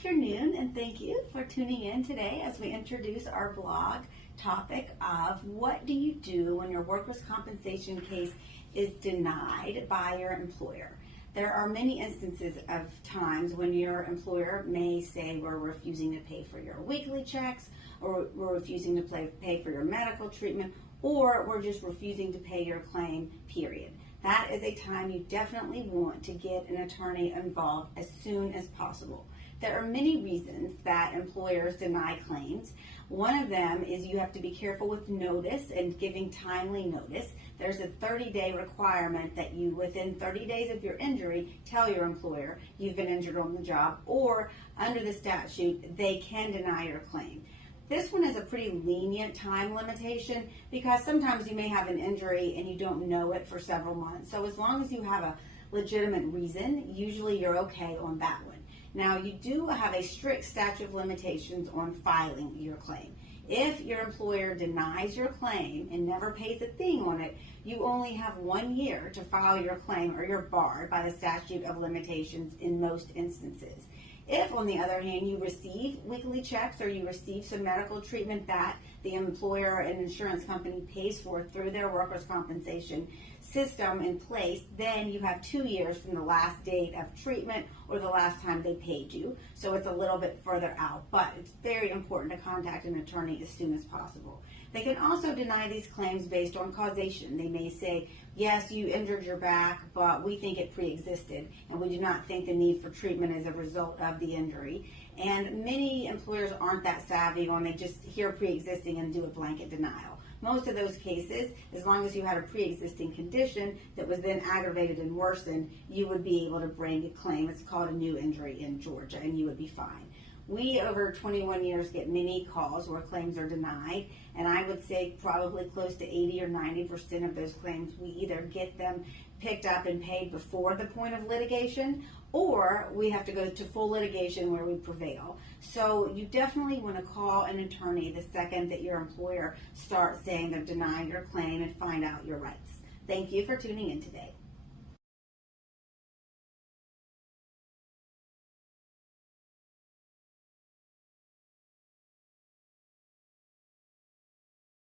afternoon, and thank you for tuning in today as we introduce our blog topic of what do you do when your workers' compensation case is denied by your employer. There are many instances of times when your employer may say we're refusing to pay for your weekly checks, or we're refusing to pay for your medical treatment, or we're just refusing to pay your claim, period. That is a time you definitely want to get an attorney involved as soon as possible. There are many reasons that employers deny claims. One of them is you have to be careful with notice and giving timely notice. There's a 30-day requirement that you, within 30 days of your injury, tell your employer you've been injured on the job, or under the statute, they can deny your claim. This one is a pretty lenient time limitation because sometimes you may have an injury and you don't know it for several months. So as long as you have a legitimate reason, usually you're okay on that one. Now, you do have a strict statute of limitations on filing your claim. If your employer denies your claim and never pays a thing on it, you only have 1 year to file your claim, or you're barred by the statute of limitations in most instances. If, on the other hand, you receive weekly checks or you receive some medical treatment that the employer and insurance company pays for through their workers' compensation system in place, then you have 2 years from the last date of treatment or the last time they paid you. So it's a little bit further out, but it's very important to contact an attorney as soon as possible. They can also deny these claims based on causation. They may say, yes, you injured your back, but we think it pre-existed, and we do not think the need for treatment is a result of the injury. And many employers aren't that savvy on, they just hear pre-existing and do a blanket denial. Most of those cases, as long as you had a pre-existing condition that was then aggravated and worsened, you would be able to bring a claim. It's called a new injury in Georgia, and you would be fine. We, over 21 years, get many calls where claims are denied, and I would say probably close to 80 or 90% of those claims, we either get them picked up and paid before the point of litigation, or we have to go to full litigation where we prevail. So you definitely want to call an attorney the second that your employer starts saying they're denying your claim and find out your rights. Thank you for tuning in today.